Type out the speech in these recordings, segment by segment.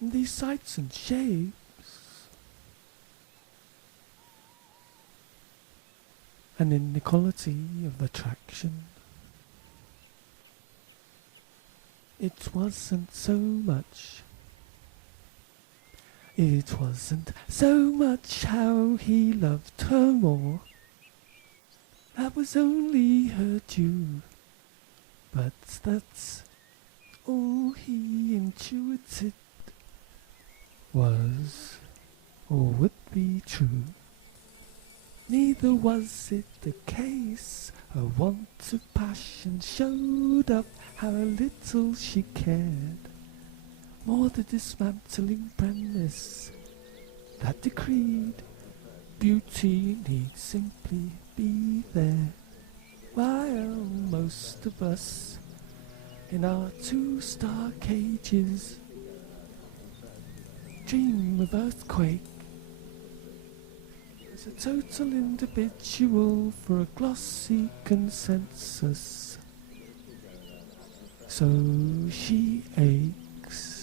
in these sights and shapes. An inequality of attraction. It wasn't so much. It wasn't so much how he loved her more. That was only her due. But that's all he intuited was or would be true. Neither was it the case. Her want of passion showed up how little she cared. More the dismantling premise that decreed beauty need simply be there, while most of us in our two-star cages dream of earthquake as a total individual for a glossy consensus. So she aches.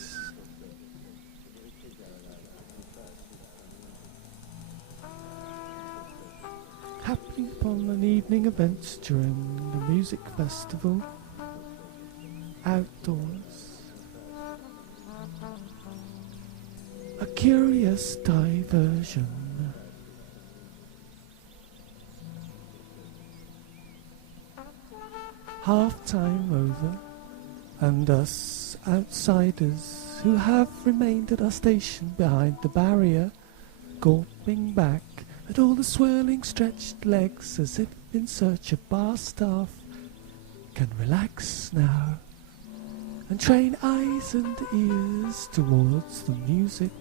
Happening upon an evening event during the music festival, outdoors. A curious diversion. Half time over, and us outsiders who have remained at our station behind the barrier, gawping back at all the swirling stretched legs as if in search of bar staff, can relax now and train eyes and ears towards the music.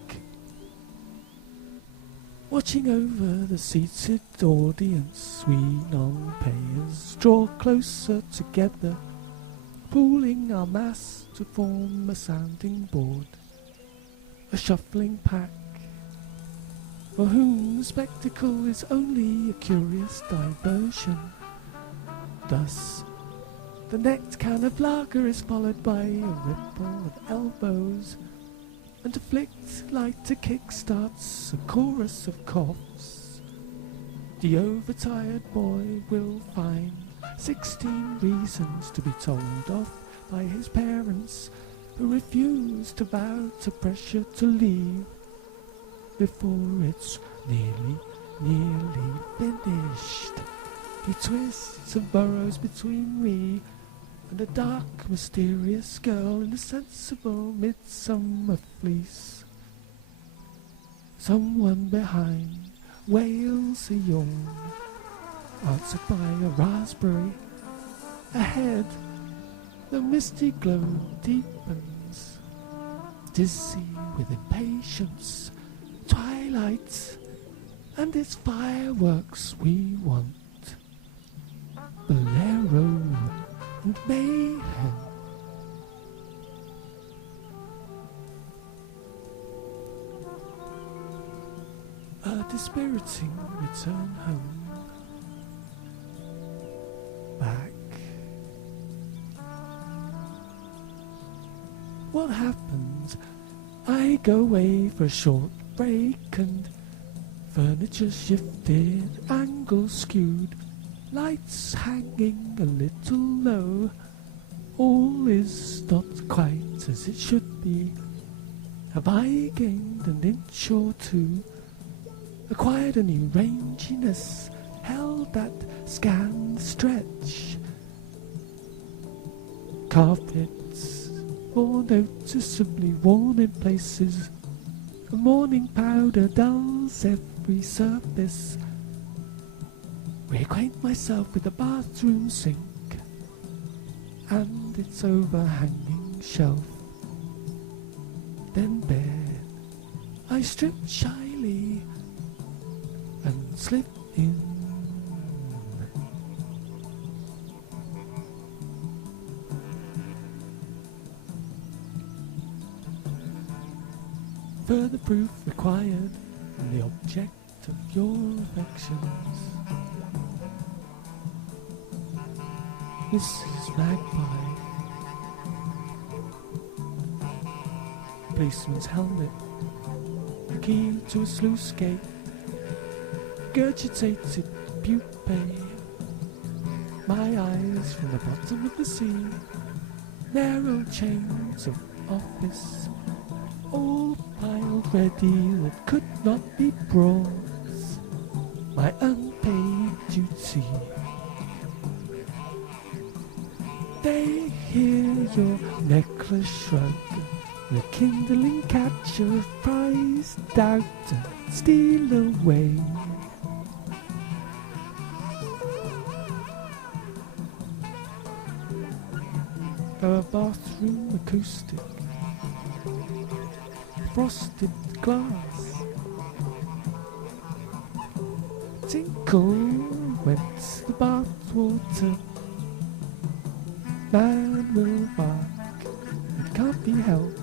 Watching over the seated audience, we non-payers draw closer together, pooling our mass to form a sounding board, a shuffling pack, for whom the spectacle is only a curious diversion. Thus, the necked can of lager is followed by a ripple of elbows, and a flicked lighter kick starts a chorus of coughs. The overtired boy will find 16 reasons to be told off by his parents, who refuse to bow to pressure to leave before it's nearly finished. He twists and burrows between me and a dark, mysterious girl in a sensible midsummer fleece. Someone behind wails a yawn, answered by a raspberry. Ahead, the misty glow deepens, dizzy with impatience. Twilight, and it's fireworks we want. Bolero and mayhem. A dispiriting return home. Back. What happens? I go away for a short break and furniture shifted, angles skewed, lights hanging a little low. All is not quite as it should be. Have I gained an inch or two? Acquired a new ranginess, held that scanned stretch. Carpets more noticeably worn in places. A morning powder dulls every surface. Reacquaint myself with the bathroom sink and its overhanging shelf. Then bare, I strip shyly and slip in. Further proof required in the object of your affections. Mrs. Magpie. policeman's helmet, the key to a sluice gate, regurgitated pupae, my eyes from the bottom of the sea, narrow chains of office, all piled ready that could not be brought, my unpaid duty. They hear your necklace shrug, the kindling catch of prized doubt and steal away. A bathroom acoustic, frosted glass, tinkle wets the bathwater, man will bark, it can't be helped,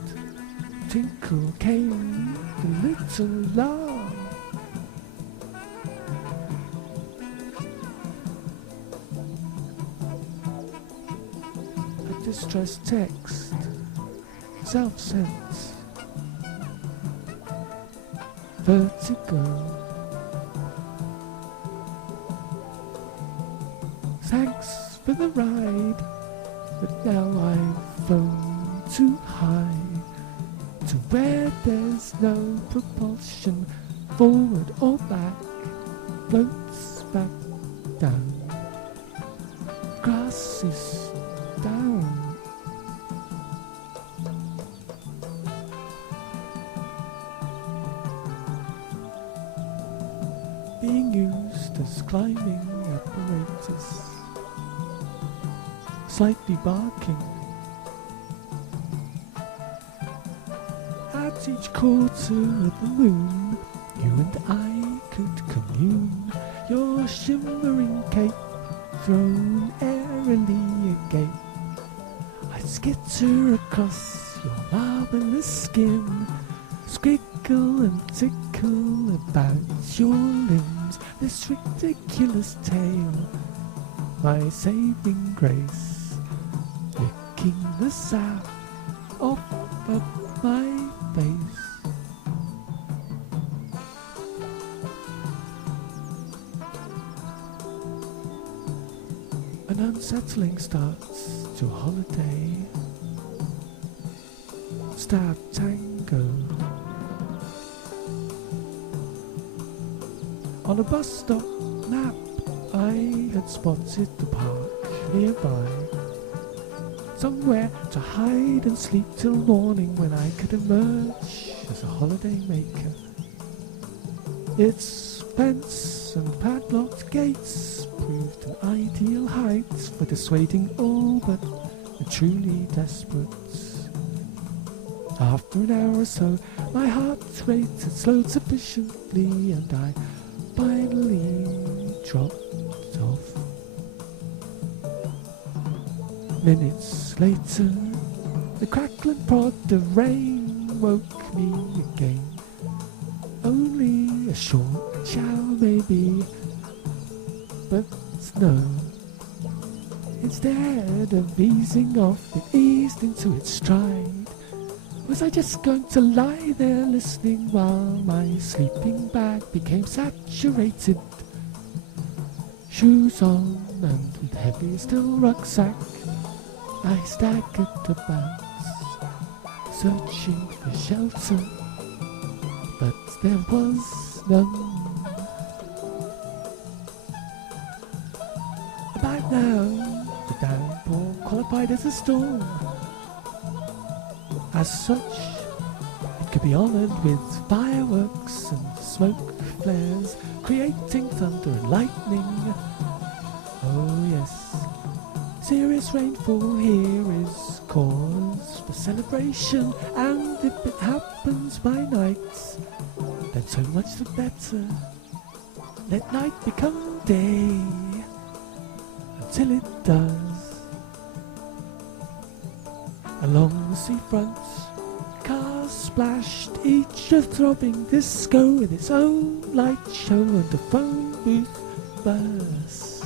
tinkle came the little lamb. A distressed text, self-sense, vertigo. Thanks for the ride, but now I've flown too high to where there's no propulsion, forward or back, floats back down. Grass is down. Being used as climbing apparatus, slightly barking. At each quarter of the moon, you and I could commune, your shimmering cape thrown airily agape. I'd skitter across your marvelous skin, squiggle and tickle about your limbs, this ridiculous tale, my saving grace, licking the sap off of my face. An unsettling starts to holiday, stab tango. On a bus stop map, I had spotted the park nearby, somewhere to hide and sleep till morning when I could emerge as a holiday maker. Its fence and padlocked gates proved an ideal height for dissuading all but the truly desperate. After an hour or so, my heart rate had slowed sufficiently and I finally dropped off. Minutes later, the crackling prod of rain woke me again. Only a short shower maybe, but no. Instead of easing off, it eased into its stride. Was I just going to lie there listening while my sleeping bag became saturated? Shoes on and with heavy still rucksack, I staggered about, searching for shelter, but there was none. About now, the downpour qualified as a storm. As such, it could be honoured with fireworks and smoke flares, creating thunder and lightning. Oh yes, serious rainfall here is cause for celebration, and if it happens by night, then so much the better. Let night become day, until it does. Along the seafront, cars splashed, each a throbbing disco with its own light show, and the phone booth burst.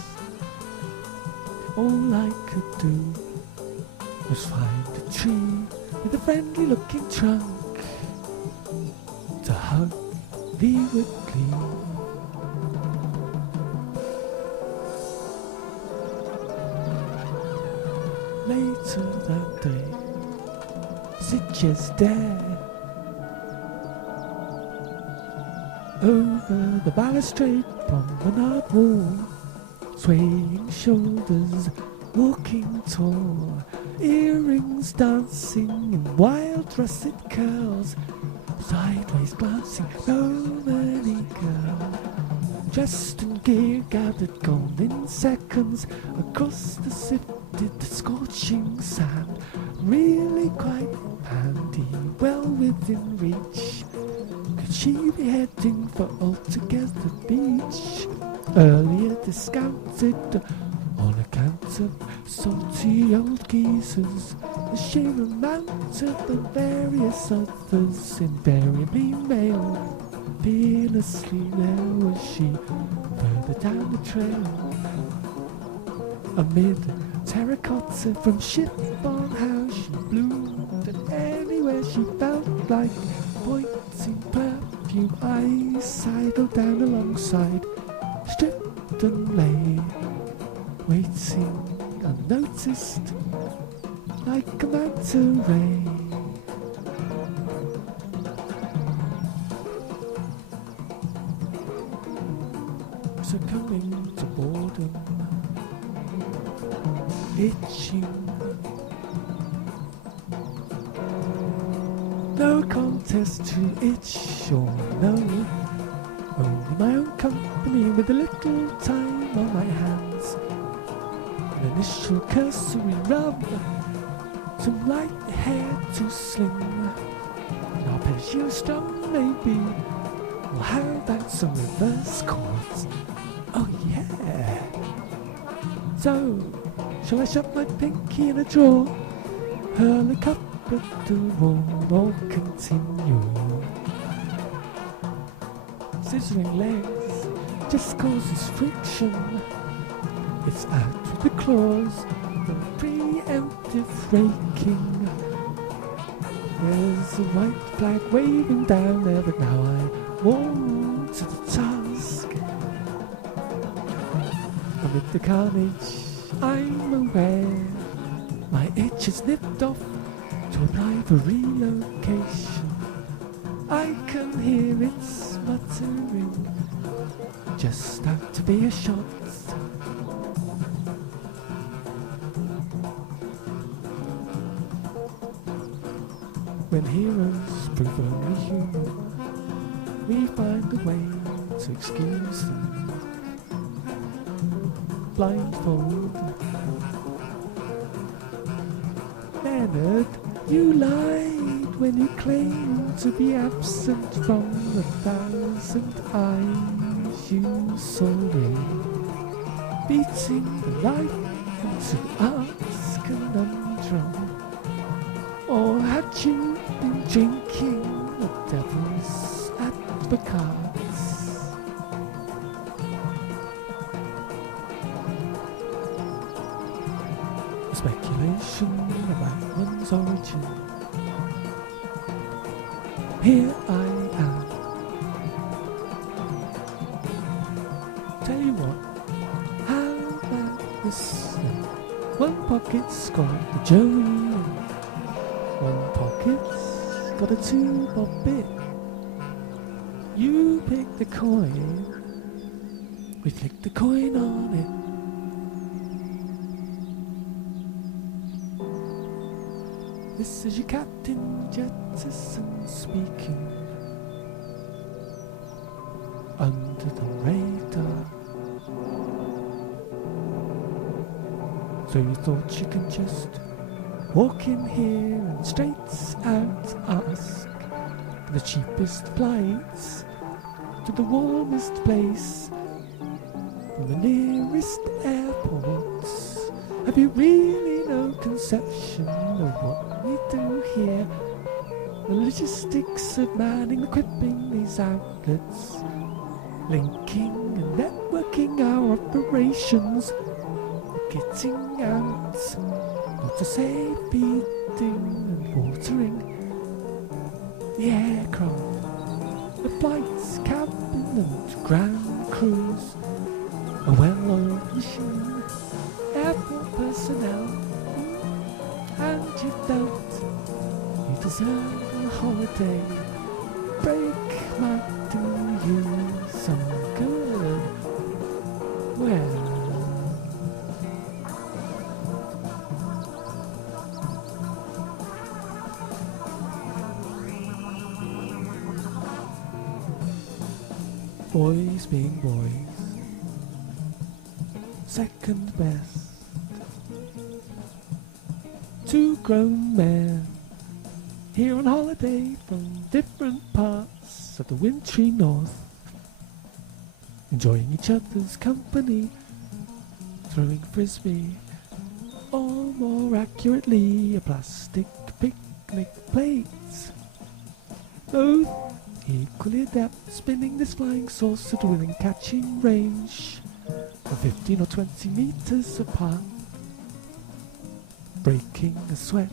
All I could do was find a tree with a friendly looking trunk to hug thee with glee. Later that day, sit just there over the balustrade promenade wall, swaying shoulders, walking tall, earrings dancing in wild russet curls, sideways glancing Romany girl, dressed in gear gathered gold in seconds across the sifted scorching sand, really quite handy, well within reach. Could she be heading for Altogether Beach? Earlier discounted on account of salty old geezers, the sheer amount of the various others, invariably male. Fearlessly there was she, further down the trail, amid terracotta from chiffon how she bloomed, and anywhere she felt like pointing perfume, eyes sidled down alongside, stripped and lay, waiting unnoticed like a manta ray. Succumbing to boredom, itching, no contest to itch or no, only my own company with a little time on my hands, an initial cursory rub, some light hair to sling, an arpeggio strum maybe, or how about some reverse chords? Oh yeah! So, shall I shove my pinky in a drawer, hurl a cup at the wall, or continue? Scissoring legs just causes friction. It's out with the claws, the preemptive raking. There's a white flag waving down there, but now I warm to the task. Amid the carnage, I'm aware my itch is nipped off to apply for relocation. I can hear its muttering, just out to be a shot. When heroes prove only human, we find a way to excuse them. Blindfold. Leonard, you lied when you claimed to be absent from 1,000 eyes you saw in, beating the life into art's conundrum. Or had you been drinking the devil's advocates? Speculation about one's origin. Here I am. Tell you what, how about this? One pocket's got the Joey, one pocket's got a 2-bob bit. You pick the coin, we flick the coin on it. This is your Captain Jettison speaking. Under the radar. So you thought you could just walk in here and straight out ask for the cheapest flights to the warmest place from the nearest airports? Have you really no conception of what we do here? The logistics of manning, equipping these outlets, linking and networking our operations, getting out, not to say feeding and watering the aircraft. The flights, cabin and grand cruise, a well-oiled machine, airport personnel, and you don't. You deserve a holiday. Break might do you some good. Well, boys being boys, second best. Two grown men here on holiday from different parts of the wintry north, enjoying each other's company, throwing frisbee, or more accurately a plastic picnic plate. Both equally adept spinning this flying saucer to within catching range of 15 or 20 meters apart, breaking a sweat.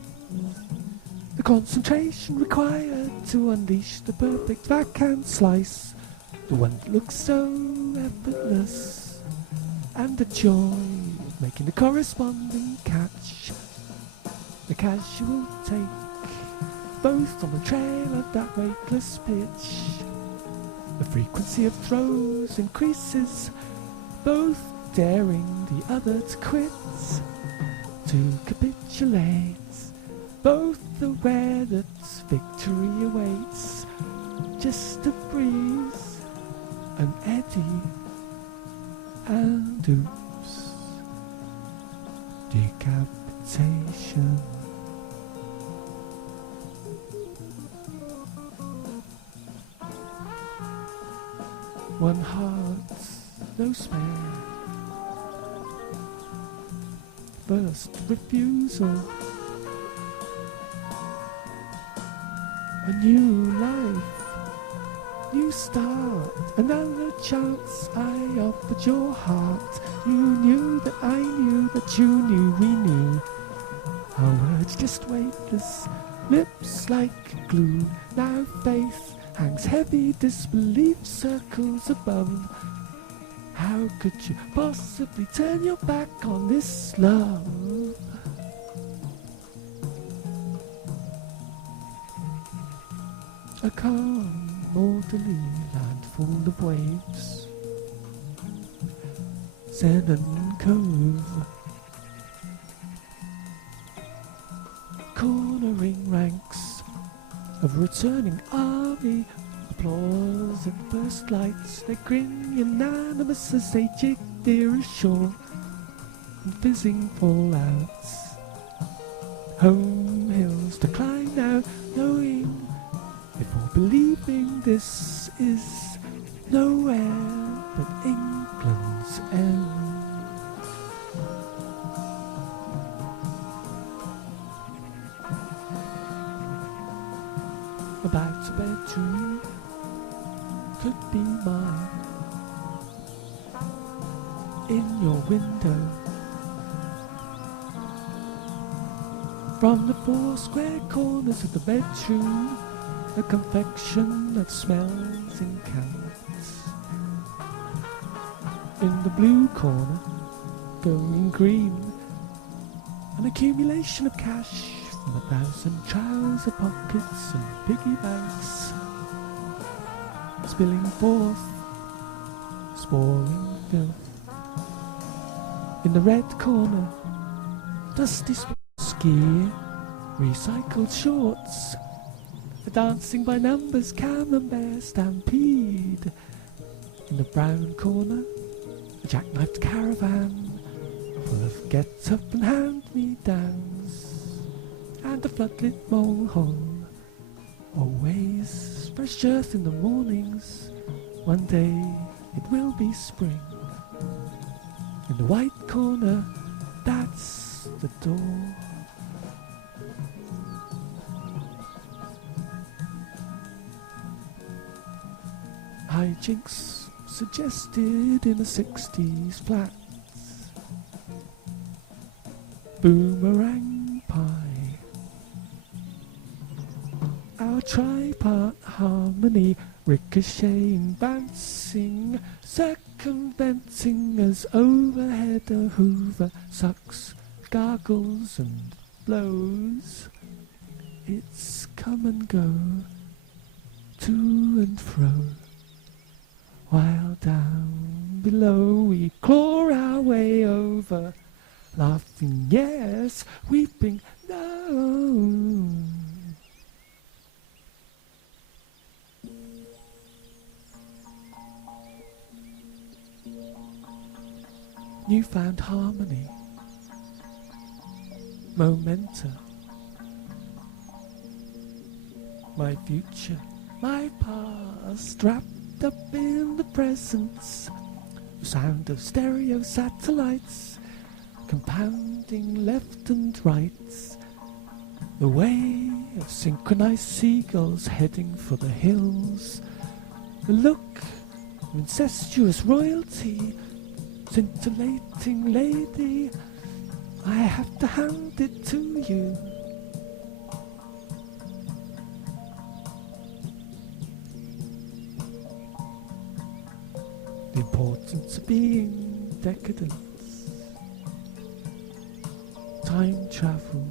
The concentration required to unleash the perfect backhand slice, the one that looks so effortless, and the joy of making the corresponding catch, the casual take, both on the trail of that weightless pitch. The frequency of throws increases, both daring the other to quit, to capitulate, both aware that victory awaits. Just a breeze, an eddy, and oops, decapitation. One heart, no spare. First refusal. A new life, new start, another chance. I offered your heart. You knew that I knew that you knew we knew. Our words just weightless, lips like glue. Now faith hangs heavy, disbelief circles above. How could you possibly turn your back on this love? A calm, orderly land full of waves, Zenon Cove, cornering ranks of returning army, applause at first lights. They grin unanimous as they jig dear ashore, and fizzing fallouts. Home hills to climb now, knowing before believing this is nowhere but England's end. About a bedroom could be mine. In your window, from the 4 square corners of the bedroom, a confection of smells in cans. In the blue corner, going green, an accumulation of cash from 1,000 trouser pockets and piggy banks, spilling forth, spoiling filth. In the red corner, dusty ski, recycled shorts, a dancing by numbers camembert stampede. In the brown corner, a jackknifed caravan full of get-up and hand-me-downs, and a floodlit mole hole. Always fresh earth in the mornings. One day it will be spring. In the white corner, that's the door. Hijinks suggested in a 60s flat. Boomerang pie. Our tripod part harmony, ricocheting, bouncing, circumventing as overhead a hoover sucks, gargles and blows. It's come and go, to and fro, while down below we claw our way over, laughing yes, weeping no. Newfound harmony, momenta, my future, my past, wrapped up in the presence, the sound of stereo satellites, compounding left and right, the way of synchronized seagulls heading for the hills, the look of incestuous royalty, scintillating lady, I have to hand it to you. The importance of being decadence, time travel,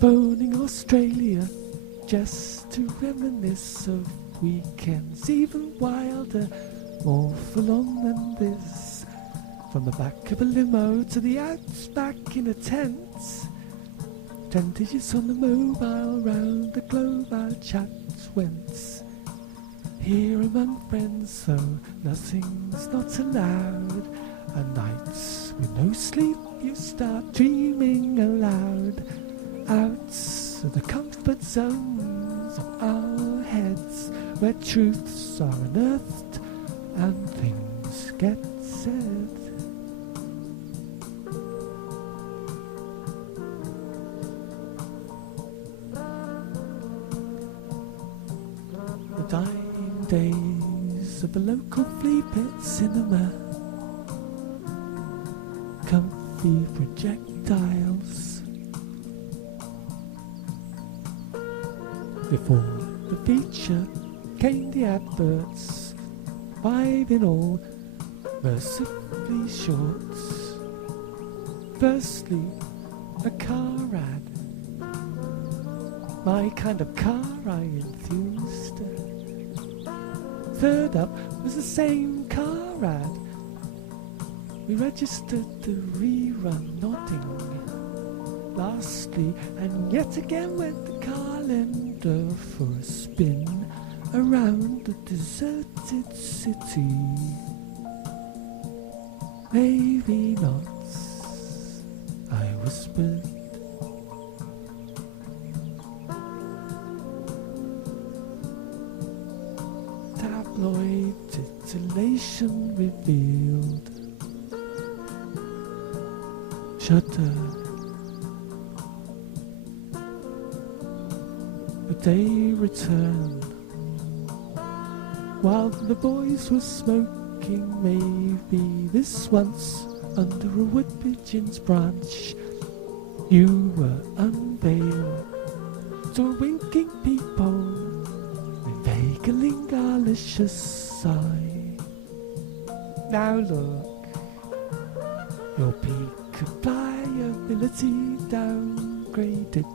phoning Australia just to reminisce of weekends even wilder, more full-on than this. From the back of a limo to the outback in a tent, 10 digits on the mobile, round the globe our chat went. Here among friends, though nothing's not allowed, and nights with no sleep you start dreaming aloud, out of the comfort zones of our heads, where truths are unearthed and things get said. The dying days of the local flea pit cinema, comfy projectiles. Before the feature came the adverts, 5 in all, mercifully short. Firstly, a car ad, my kind of car I enthused. Third up was the same car ad. We registered the rerun, nodding. Lastly, and yet again went the calendar for a spin around the deserted city. Maybe not, I whispered. Tabloid titillation revealed. Shudder. The day returned. While the boys were smoking, maybe this once, under a wood pigeon's branch, you were unveiled to a winking peephole, inveigling garlicious sigh. Now look, your peak of pliability downgraded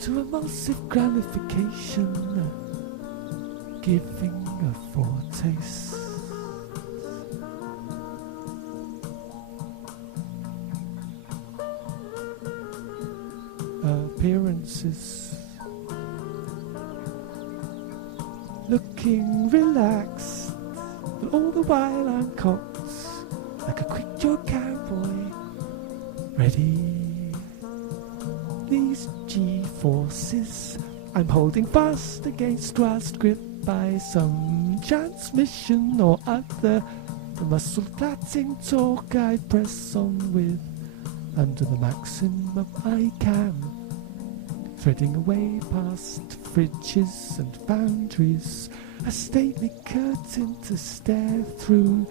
to emulsive gratification, giving a foretaste. Appearances, looking relaxed, but all the while I'm cocked like a quick jaw cowboy, ready. These G-forces I'm holding fast against whilst gripped by some transmission or other. The muscle-clatting talk I press on with, under the maximum I can, threading away past fridges and boundaries, a stately curtain to stare through.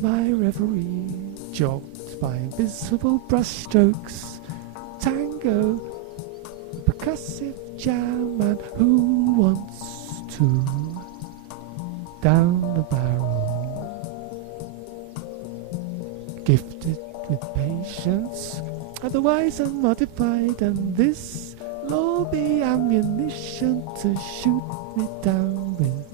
My reverie jogged by invisible brushstrokes, tangled go. Percussive jam, and who wants to down the barrel? Gifted with patience, otherwise unmodified, and this will be ammunition to shoot me down with.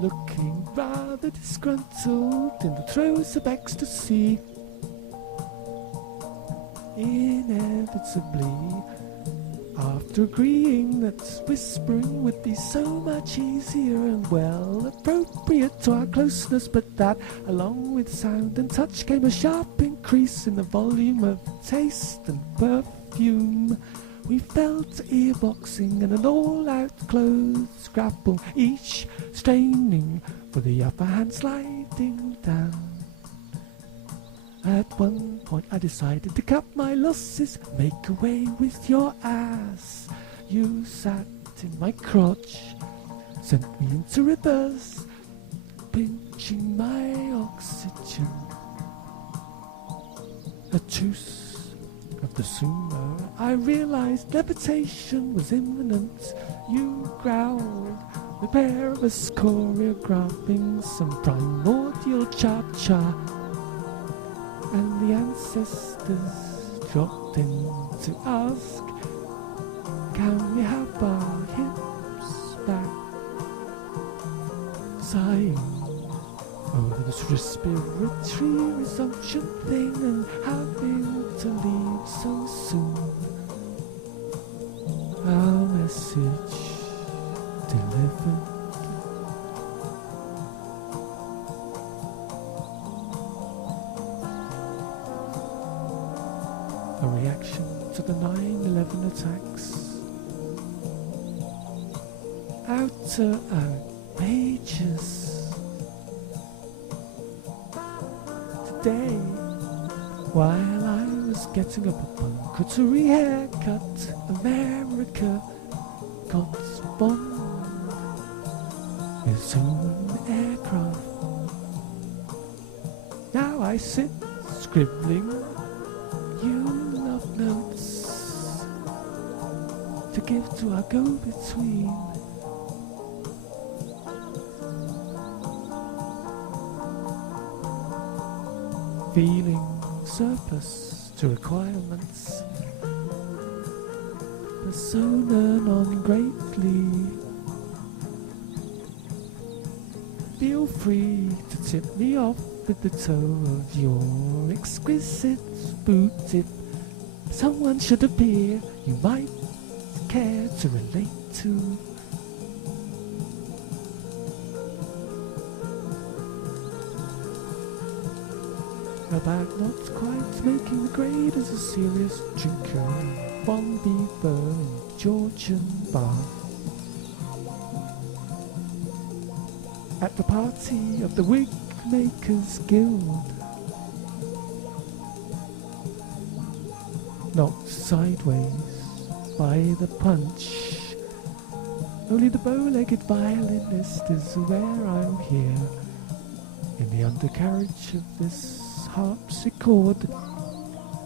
Looking rather disgruntled in the throes of ecstasy, inevitably, after agreeing that whispering would be so much easier and well appropriate to our closeness, but that along with sound and touch came a sharp increase in the volume of taste and perfume. We felt earboxing and an all-out clothes grapple, each straining for the upper hand sliding down. At one point I decided to cut my losses, make away with your ass. You sat in my crotch, sent me into reverse, pinching my oxygen. A truce of the sumo, I realized levitation was imminent. You growled, the pair of us choreographing some primordial cha-cha. And the ancestors dropped in to ask, can we have our hips back? Sighing over this respiratory resumption thing and having to leave so soon. Our message delivered. A reaction to the 9/11 attacks. Outer outrageous. Today, while I was getting up a punctuatory haircut, America got bombed with its own aircraft. Now I sit scribbling notes to give to our go-between. Feeling surplus to requirements, persona non greatly. Feel free to tip me off with the toe of your exquisite boot if someone should appear you might care to relate to. About not quite making the grade as a serious drinker from Beaver in Georgian bar. At the party of the Wig Makers Guild, knocked sideways by the punch. Only the bow-legged violinist is aware I'm here in the undercarriage of this harpsichord.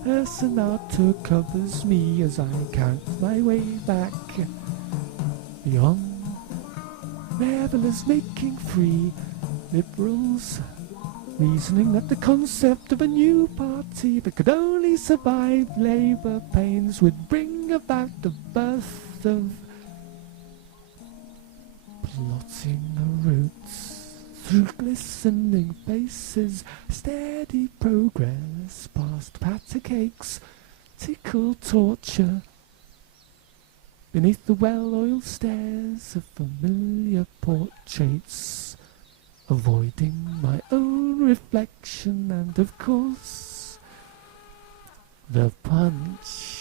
Her sonata covers me as I count my way back beyond revelers making free, liberals reasoning that the concept of a new party that could only survive labour pains would bring about the birth of plotting the roots through glistening faces, steady progress past patty cakes, tickle torture beneath the well-oiled stares of familiar portraits, avoiding my own reflection and, of course, the punch.